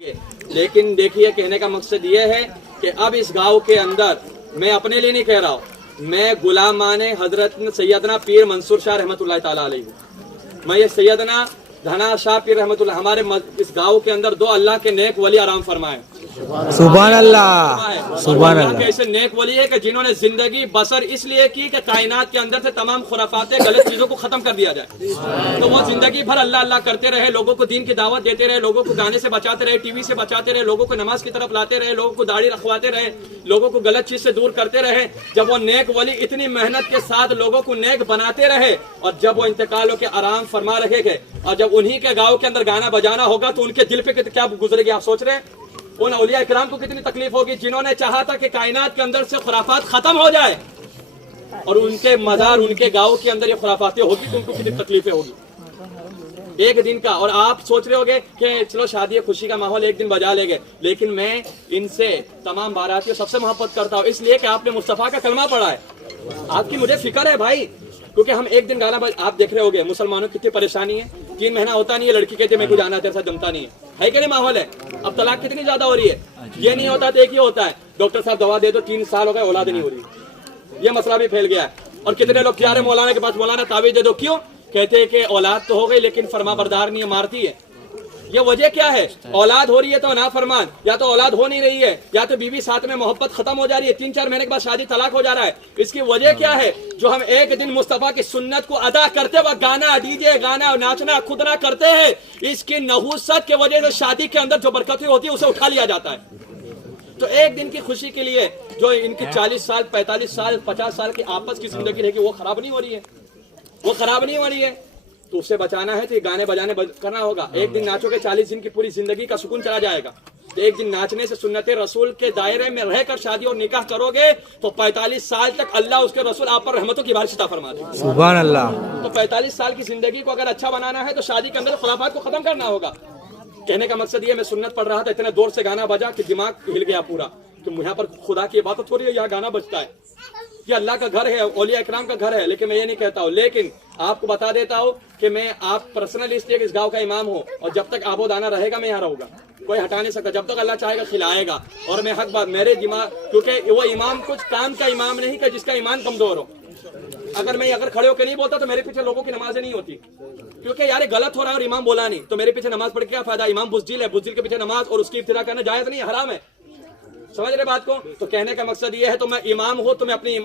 لیکن دیکھیے کہنے کا مقصد یہ ہے کہ اب اس گاؤں کے اندر میں اپنے لیے نہیں کہہ رہا ہوں، میں غلامان حضرت سیدنا پیر منصور شاہ رحمۃ اللہ تعالیٰ علیہ ہوں۔ میں یہ سیدنا دھنا شاہ پیر رحمۃ اللہ ہمارے اس گاؤں کے اندر دو اللہ کے نیک ولی آرام فرمائے، سبحان اللہ سبحان اللہ اللہ۔ کے ایسے نیک ولی ہے کہ جنہوں نے زندگی بسر اس لیے کی کہ کائنات کے اندر سے تمام خرافات غلط چیزوں کو ختم کر دیا جائے، تو وہ زندگی بھر اللہ اللہ کرتے رہے، لوگوں کو دین کی دعوت دیتے رہے، لوگوں کو گانے سے بچاتے رہے، ٹی وی سے بچاتے رہے، لوگوں کو نماز کی طرف لاتے رہے، لوگوں کو داڑھی رکھواتے رہے، لوگوں کو غلط چیز سے دور کرتے رہے۔ جب وہ نیک ولی اتنی محنت کے ساتھ لوگوں کو نیک بناتے رہے اور جب وہ انتقال ہو کے آرام فرما رہے گے اور جب انہی کے گاؤں کے اندر گانا بجانا ہوگا تو ان کے دل پہ کیا گزرے گی آپ سوچ رہے ہیں؟ ان اولیاء اکرام کو کتنی تکلیف ہوگی جنہوں نے چاہا تھا کہ کائنات کے اندر سے خرافات ختم ہو جائے، اور ان کے مزار ان کے گاؤں کے اندر یہ خرافاتیں ہوگی تو ان کو کتنی تکلیفیں ہوگی ایک دن کا۔ اور آپ سوچ رہے ہوگے کہ چلو شادی خوشی کا ماحول ایک دن بجا لے گئے، لیکن میں ان سے تمام باراتیوں سب سے محبت کرتا ہوں اس لیے کہ آپ نے مصطفیٰ کا کلمہ پڑھا ہے۔ آپ کی مجھے فکر ہے بھائی، کیونکہ ہم ایک دن گانا آپ دیکھ رہے ہوگے مسلمانوں کی کتنی پریشانی ہے، 3 مہینہ ہوتا نہیں ہے، لڑکی کہتے ہیں میں کو جانا تیرے ساتھ جمتا نہیں ہے کہ نہیں ماحول ہے؟ اب طلاق کتنی زیادہ ہو رہی ہے، یہ نہیں ہوتا تو ایک ہی ہوتا ہے ڈاکٹر صاحب دوا دے دو 3 سال ہو گئے اولاد نہیں ہو رہی، یہ مسئلہ بھی پھیل گیا ہے۔ اور کتنے لوگ پیارے مولانا کے پاس مولانا تعویذ دے دو، کیوں؟ کہتے ہیں کہ اولاد تو ہو گئی لیکن فرما بردار نہیں ہے، مارتی ہے۔ یہ وجہ کیا ہے؟ اولاد ہو رہی ہے تو نافرمان، یا تو اولاد ہو نہیں رہی ہے، یا تو بیوی ساتھ میں محبت ختم ہو جا رہی ہے، 3-4 مہینے کے بعد شادی طلاق ہو جا رہا ہے۔ اس کی وجہ کیا ہے؟ جو ہم ایک دن مصطفیٰ کی سنت کو ادا کرتے وقت گانا ڈی جے گانا ناچنا کودنا کرتے ہیں، اس کی نحوست کی وجہ سے شادی کے اندر جو برکتیں ہوتی ہے اسے اٹھا لیا جاتا ہے۔ تو ایک دن کی خوشی کے لیے جو ان کی 40 سال 45 سال 50 سال کی آپس کی زندگی رہے گی وہ خراب نہیں ہو رہی ہے، وہ خراب نہیں ہو رہی ہے، تو اسے بچانا ہے تو یہ گانے بجانے کرنا ہوگا۔ ایک دن ناچو گے 40 دن کی پوری زندگی کا سکون چلا جائے گا، تو ایک دن ناچنے سے سنت رسول کے دائرے میں رہ کر شادی اور نکاح کرو گے تو 45 سال تک اللہ اس کے رسول آپ پر رحمتوں کی بارش عطا فرما دے۔ سبحان اللہ۔ تو 45 سال کی زندگی کو اگر اچھا بنانا ہے تو شادی کے اندر خرافات کو ختم کرنا ہوگا۔ کہنے کا مقصد یہ میں سنت پڑھ رہا تھا، اتنے دور سے گانا بجا کہ دماغ ہل گیا پورا کہ یہاں پر خدا کی عبادت ہو رہی ہے، یہاں گانا بجتا ہے، یہ اللہ کا گھر ہے، اولیاء اکرام کا گھر ہے، لیکن میں یہ نہیں کہتا ہوں۔ لیکن آپ کو بتا دیتا ہوں کہ میں آپ پرسنل اس لیے کہ اس گاؤں کا امام ہوں، اور جب تک آب و دانہ رہے گا میں یہاں رہوں گا، کوئی ہٹا نہیں سکتا، جب تک اللہ چاہے گا کھلائے گا۔ اور میں حق بات میرے دماغ، کیونکہ وہ امام کچھ کام کا امام نہیں کہ جس کا ایمان کمزور ہو۔ اگر کھڑے ہو کے نہیں بولتا تو میرے پیچھے لوگوں کی نمازیں نہیں ہوتی، کیونکہ یار غلط ہو رہا ہے اور امام بولا نہیں تو میرے پیچھے نماز پڑھ کے کیا فائدہ؟ امام بزدل ہے، بزدل کے پیچھے نماز اور اس کی ابتدا کرنا جائز نہیں، حرام ہے۔ سمجھ رہے بات کو؟ تو کہنے کا مقصد یہ ہے تو میں امام ہوں تو میں اپنی